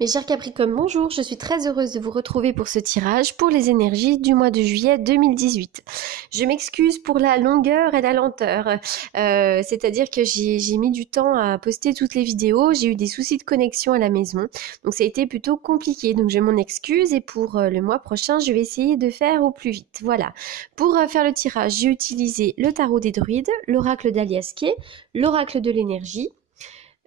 Mes chers Capricornes, bonjour, je suis très heureuse de vous retrouver pour ce tirage pour les énergies du mois de juillet 2018. Je m'excuse pour la longueur et la lenteur, c'est-à-dire que j'ai mis du temps à poster toutes les vidéos, j'ai eu des soucis de connexion à la maison, donc ça a été plutôt compliqué, donc je m'en excuse et pour le mois prochain, je vais essayer de faire au plus vite. Voilà, pour faire le tirage, j'ai utilisé le tarot des druides, l'oracle d'Aliasquet, l'oracle de l'énergie.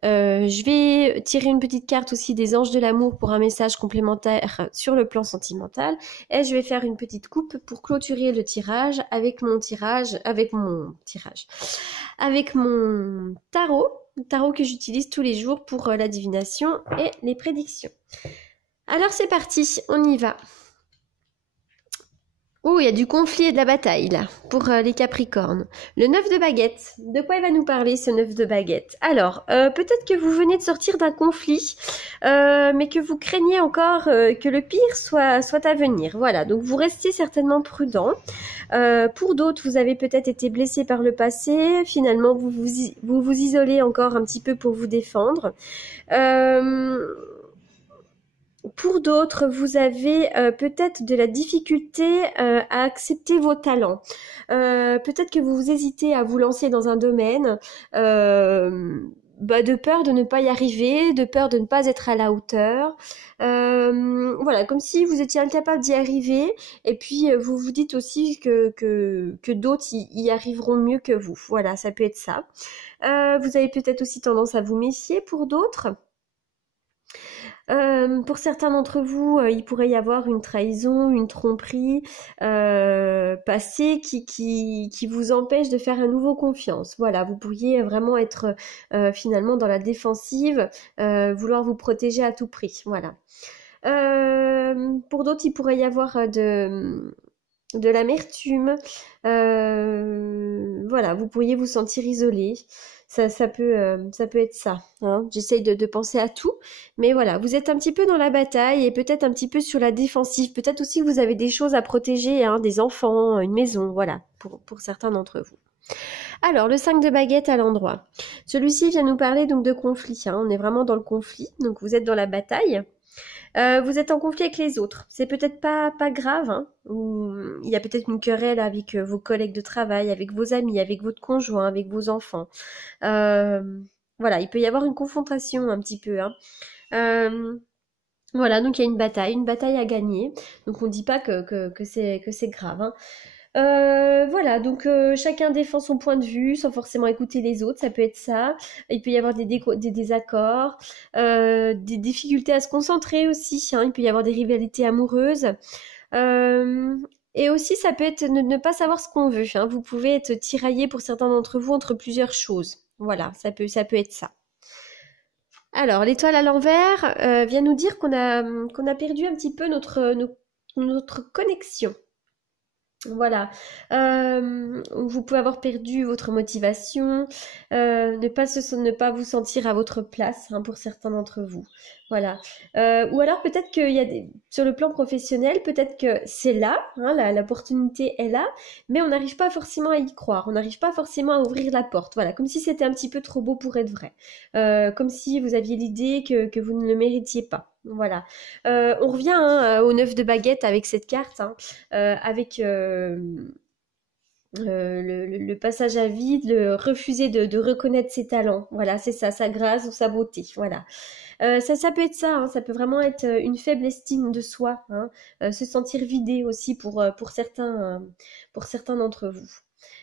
Je vais tirer une petite carte aussi des anges de l'amour pour un message complémentaire sur le plan sentimental. Et je vais faire une petite coupe pour clôturer le tirage avec mon tarot que j'utilise tous les jours pour la divination et les prédictions. Alors c'est parti, on y va. Oh, il y a du conflit et de la bataille, là, pour les Capricornes. Le 9 de baguette. De quoi il va nous parler, ce 9 de baguette? Alors, peut-être que vous venez de sortir d'un conflit, mais que vous craignez encore que le pire soit à venir. Voilà, donc vous restez certainement prudent. Pour d'autres, vous avez peut-être été blessé par le passé. Finalement, vous vous isolez encore un petit peu pour vous défendre. Pour d'autres, vous avez peut-être de la difficulté à accepter vos talents. Peut-être que vous hésitez à vous lancer dans un domaine de peur de ne pas y arriver, de peur de ne pas être à la hauteur. Voilà, comme si vous étiez incapable d'y arriver. Et puis, vous vous dites aussi que d'autres y arriveront mieux que vous. Voilà, ça peut être ça. Vous avez peut-être aussi tendance à vous méfier pour d'autres. Pour certains d'entre vous, il pourrait y avoir une trahison, une tromperie passée qui vous empêche de faire à nouveau confiance. Voilà, vous pourriez vraiment être finalement dans la défensive, vouloir vous protéger à tout prix. Voilà. Pour d'autres, il pourrait y avoir de l'amertume. Voilà, vous pourriez vous sentir isolé. Ça peut être ça. Hein. J'essaye de penser à tout. Mais voilà, vous êtes un petit peu dans la bataille et peut-être un petit peu sur la défensive. Peut-être aussi que vous avez des choses à protéger, hein, des enfants, une maison, voilà, pour certains d'entre vous. Alors, le 5 de baguette à l'endroit. Celui-ci vient nous parler donc de conflit. Hein. On est vraiment dans le conflit. Donc, vous êtes dans la bataille. Vous êtes en conflit avec les autres. C'est peut-être pas grave, hein, ou il y a peut-être une querelle avec vos collègues de travail, avec vos amis, avec votre conjoint, avec vos enfants. Voilà, il peut y avoir une confrontation un petit peu. Hein. Voilà, donc il y a une bataille à gagner. Donc on ne dit pas que c'est grave. Hein. Voilà, donc chacun défend son point de vue sans forcément écouter les autres, ça peut être ça. Il peut y avoir des désaccords, des difficultés à se concentrer aussi, hein. Il peut y avoir des rivalités amoureuses. Et aussi, ça peut être ne pas savoir ce qu'on veut. Hein. Vous pouvez être tiraillé pour certains d'entre vous entre plusieurs choses. Voilà, ça peut être ça. Alors, l'étoile à l'envers vient nous dire qu'on a perdu un petit peu notre connexion. Voilà. Vous pouvez avoir perdu votre motivation, ne pas vous sentir à votre place, hein, pour certains d'entre vous. Voilà. Ou alors peut-être qu'il y a sur le plan professionnel, peut-être que c'est là, hein, l'opportunité est là, mais on n'arrive pas forcément à y croire, on n'arrive pas forcément à ouvrir la porte. Voilà, comme si c'était un petit peu trop beau pour être vrai. Comme si vous aviez l'idée que vous ne le méritiez pas. Voilà. On revient, hein, au 9 de baguette avec cette carte, hein, avec le passage à vide, le refuser de reconnaître ses talents. Voilà, c'est ça, sa grâce ou sa beauté. Voilà. Ça peut être ça, hein, ça peut vraiment être une faible estime de soi, hein, se sentir vidé aussi pour certains d'entre vous.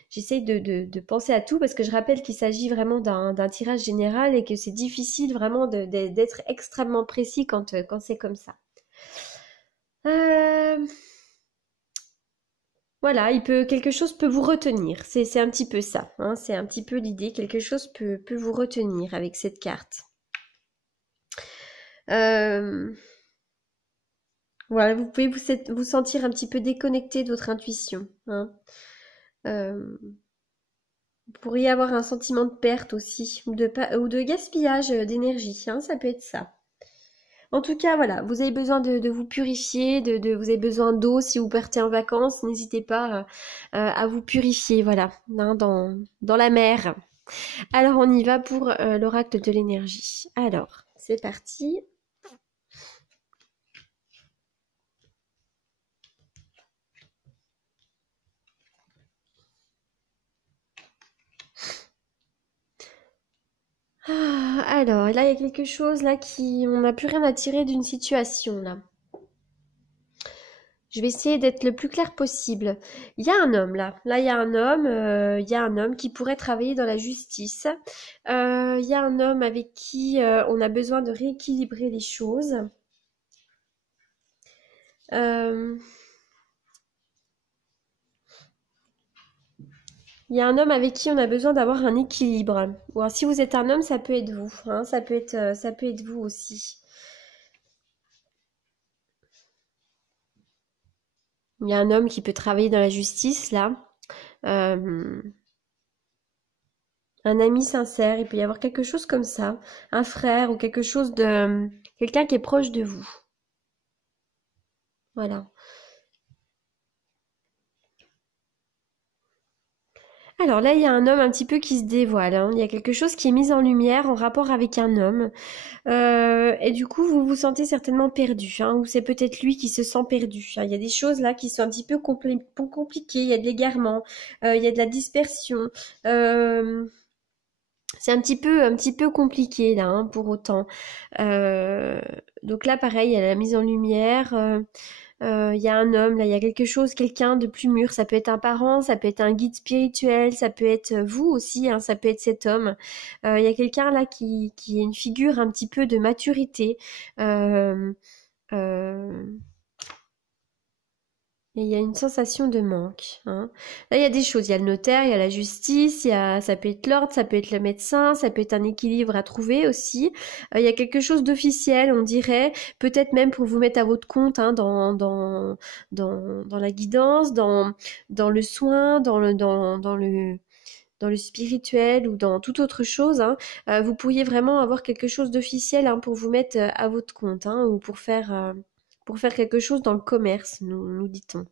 J'essaye de penser à tout parce que je rappelle qu'il s'agit vraiment d'un tirage général et que c'est difficile vraiment d'être extrêmement précis quand c'est comme ça. Voilà, quelque chose peut vous retenir. C'est un petit peu ça, hein, c'est un petit peu l'idée. Quelque chose peut vous retenir avec cette carte. Voilà, vous pouvez vous sentir un petit peu déconnecté de votre intuition. Hein. Vous pourriez avoir un sentiment de perte aussi, ou de gaspillage d'énergie. Hein, ça peut être ça. En tout cas, voilà, vous avez besoin de vous purifier, vous avez besoin d'eau si vous partez en vacances. N'hésitez pas à vous purifier, voilà, hein, dans la mer. Alors, on y va pour l'oracle de l'énergie. Alors, c'est parti. Alors, là, il y a quelque chose là qui... On n'a plus rien à tirer d'une situation là. Je vais essayer d'être le plus clair possible. Il y a un homme là. Là, il y a un homme qui pourrait travailler dans la justice. Il y a un homme avec qui on a besoin de rééquilibrer les choses. Euh, il y a un homme avec qui on a besoin d'avoir un équilibre. Ou alors, si vous êtes un homme, ça peut être vous, hein, ça peut être vous aussi. Il y a un homme qui peut travailler dans la justice là. Euh, un ami sincère, il peut y avoir quelque chose comme ça, un frère ou quelque chose de quelqu'un qui est proche de vous. Voilà. Alors là, il y a un homme un petit peu qui se dévoile, hein. Il y a quelque chose qui est mis en lumière en rapport avec un homme. Et du coup, vous vous sentez certainement perdu, hein, ou c'est peut-être lui qui se sent perdu, hein. Il y a des choses là qui sont un petit peu compliquées. Il y a de l'égarement, il y a de la dispersion. C'est un petit peu compliqué là, hein, pour autant. Euh, donc là, pareil, il y a la mise en lumière. Il y a un homme, là, il y a quelque chose, quelqu'un de plus mûr. Ça peut être un parent, ça peut être un guide spirituel, ça peut être vous aussi, hein, ça peut être cet homme. Il y a quelqu'un là qui est une figure un petit peu de maturité. Euh, euh, et il y a une sensation de manque, hein. Là, il y a des choses. Il y a le notaire, il y a la justice, ça peut être l'ordre, ça peut être le médecin, ça peut être un équilibre à trouver aussi. Il y a quelque chose d'officiel, on dirait, peut-être même pour vous mettre à votre compte, hein, dans la guidance, dans le soin, dans le spirituel ou dans toute autre chose, hein. Vous pourriez vraiment avoir quelque chose d'officiel, hein, pour vous mettre à votre compte, hein, ou pour faire quelque chose dans le commerce, nous dit-on.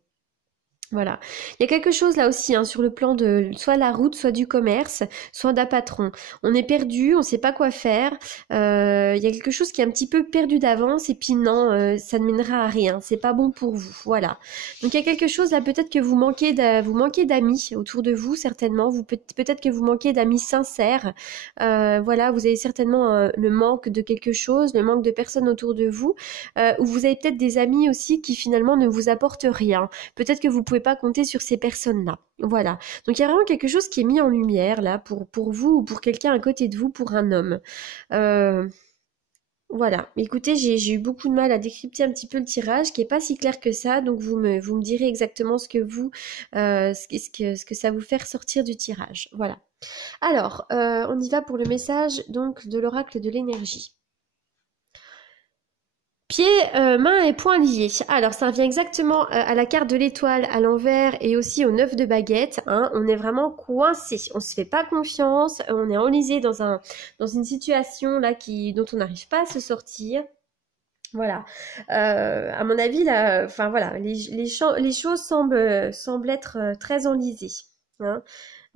Voilà. Il y a quelque chose là aussi, hein, sur le plan de soit la route, soit du commerce, soit d'un patron. On est perdu, on ne sait pas quoi faire. Il y a quelque chose qui est un petit peu perdu d'avance et puis non, ça ne mènera à rien. C'est pas bon pour vous. Voilà. Donc il y a quelque chose là, peut-être que vous manquez d'amis autour de vous, certainement. Peut-être que vous manquez d'amis sincères. Voilà, vous avez certainement le manque de quelque chose, le manque de personnes autour de vous, ou vous avez peut-être des amis aussi qui finalement ne vous apportent rien. Peut-être que vous pouvez pas compter sur ces personnes-là. Voilà. Donc il y a vraiment quelque chose qui est mis en lumière là pour vous ou pour quelqu'un à côté de vous, pour un homme. Euh, voilà. Écoutez, j'ai eu beaucoup de mal à décrypter un petit peu le tirage, qui est pas si clair que ça. Donc vous me direz exactement ce que ce que ça vous fait ressortir du tirage. Voilà. Alors, on y va pour le message donc de l'oracle de l'énergie. Pieds, mains et poings liés. Alors, ça revient exactement à la carte de l'étoile à l'envers et aussi au 9 de baguette, hein. On est vraiment coincé. On se fait pas confiance. On est enlisé dans une situation là dont on n'arrive pas à se sortir. Voilà. À mon avis, là, enfin voilà, les choses semblent être très enlisées, hein.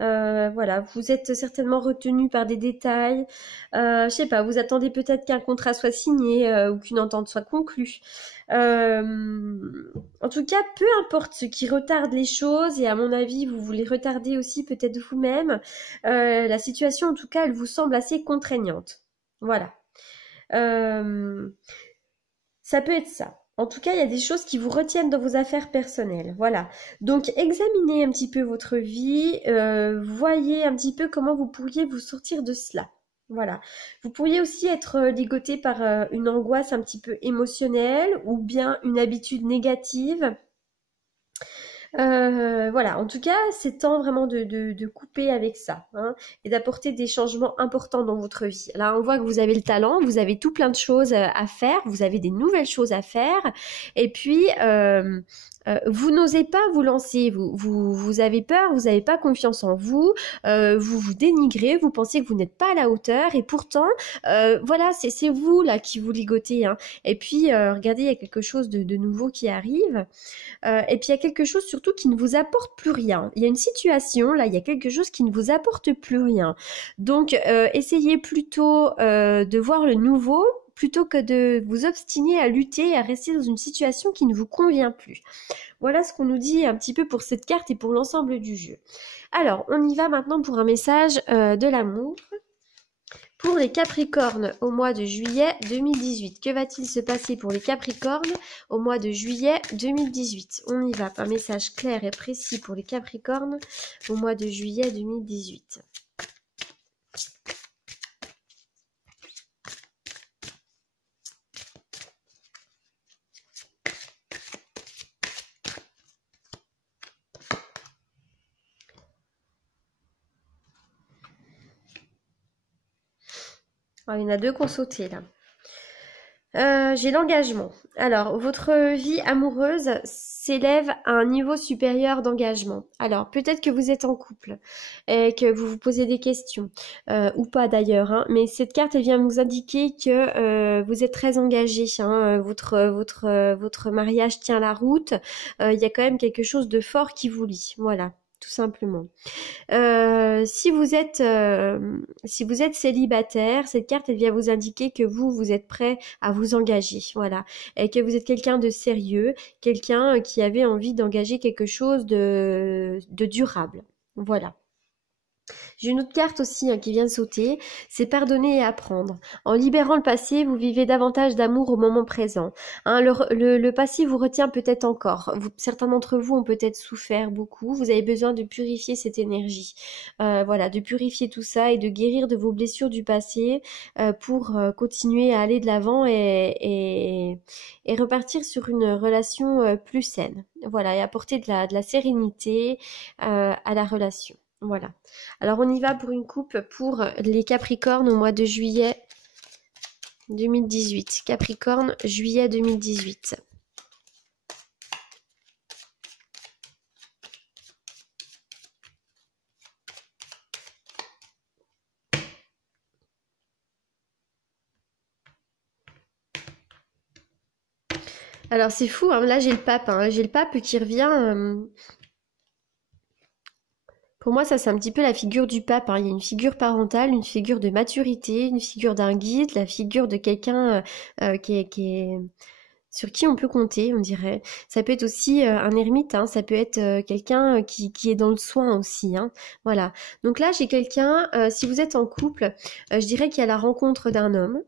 Voilà, vous êtes certainement retenu par des détails. Je sais pas, vous attendez peut-être qu'un contrat soit signé ou qu'une entente soit conclue. En tout cas, peu importe ce qui retarde les choses, et à mon avis, vous voulez retarder aussi peut-être vous-même, la situation, en tout cas, elle vous semble assez contraignante. Voilà. Euh, Ça peut être ça. En tout cas, il y a des choses qui vous retiennent dans vos affaires personnelles. Voilà. Donc, examinez un petit peu votre vie, voyez un petit peu comment vous pourriez vous sortir de cela. Voilà. Vous pourriez aussi être ligoté par une angoisse un petit peu émotionnelle ou bien une habitude négative. Voilà, en tout cas, c'est temps vraiment de couper avec ça, hein, et d'apporter des changements importants dans votre vie. Là, on voit que vous avez le talent, vous avez tout plein de choses à faire, vous avez des nouvelles choses à faire, et puis vous n'osez pas vous lancer, vous avez peur, vous n'avez pas confiance en vous, vous vous dénigrez, vous pensez que vous n'êtes pas à la hauteur, et pourtant, voilà, c'est vous là qui vous ligotez, hein. Et puis, regardez, il y a quelque chose de nouveau qui arrive. Et puis il y a quelque chose surtout qui ne vous apporte plus rien. Il y a une situation, là, il y a quelque chose qui ne vous apporte plus rien. Donc essayez plutôt de voir le nouveau plutôt que de vous obstiner à lutter et à rester dans une situation qui ne vous convient plus. Voilà ce qu'on nous dit un petit peu pour cette carte et pour l'ensemble du jeu. Alors, on y va maintenant pour un message de l'amour. Pour les Capricornes au mois de juillet 2018, que va-t-il se passer pour les Capricornes au mois de juillet 2018? On y va, un message clair et précis pour les Capricornes au mois de juillet 2018. Oh, il y en a deux qui ont sauté là. J'ai l'engagement. Alors, votre vie amoureuse s'élève à un niveau supérieur d'engagement. Alors, peut-être que vous êtes en couple et que vous vous posez des questions, ou pas d'ailleurs, hein, mais cette carte, elle vient vous indiquer que vous êtes très engagé, hein, votre mariage tient la route, il y a quand même quelque chose de fort qui vous lie, voilà, tout simplement. Si vous êtes célibataire, cette carte elle vient vous indiquer que vous êtes prêt à vous engager, voilà, et que vous êtes quelqu'un de sérieux, quelqu'un qui avait envie d'engager quelque chose de durable, voilà. J'ai une autre carte aussi qui vient de sauter, c'est pardonner et apprendre. En libérant le passé, vous vivez davantage d'amour au moment présent. Hein, le passé vous retient peut-être encore. Certains d'entre vous ont peut-être souffert beaucoup. Vous avez besoin de purifier cette énergie. Voilà, de purifier tout ça et de guérir de vos blessures du passé pour continuer à aller de l'avant et repartir sur une relation plus saine. Voilà, et apporter de la sérénité à la relation. Voilà. Alors on y va pour une coupe pour les Capricornes au mois de juillet 2018. Capricorne, juillet 2018. Alors c'est fou, hein, là j'ai le pape, j'ai le pape qui revient. Pour moi, ça c'est un petit peu la figure du pape, hein. Il y a une figure parentale, une figure de maturité, une figure d'un guide, la figure de quelqu'un sur qui on peut compter, on dirait. Ça peut être aussi un ermite, hein. Ça peut être quelqu'un qui est dans le soin aussi, hein. Voilà. Donc là, j'ai quelqu'un, si vous êtes en couple, je dirais qu'il y a la rencontre d'un homme.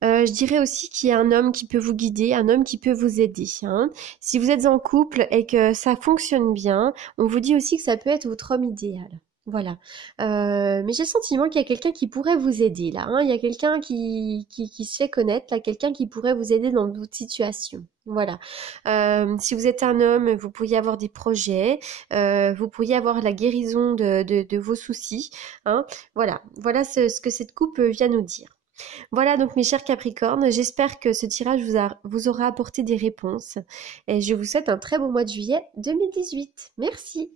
Je dirais aussi qu'il y a un homme qui peut vous guider, un homme qui peut vous aider, hein. Si vous êtes en couple et que ça fonctionne bien, on vous dit aussi que ça peut être votre homme idéal. Voilà. Mais j'ai le sentiment qu'il y a quelqu'un qui pourrait vous aider là, hein. Il y a quelqu'un qui se fait connaître, là, quelqu'un qui pourrait vous aider dans votre situation. Voilà. Si vous êtes un homme, vous pourriez avoir des projets, vous pourriez avoir la guérison de vos soucis, hein. Voilà. Voilà ce que cette coupe vient nous dire. Voilà donc mes chers Capricornes, j'espère que ce tirage vous aura apporté des réponses et je vous souhaite un très beau mois de juillet 2018. Merci.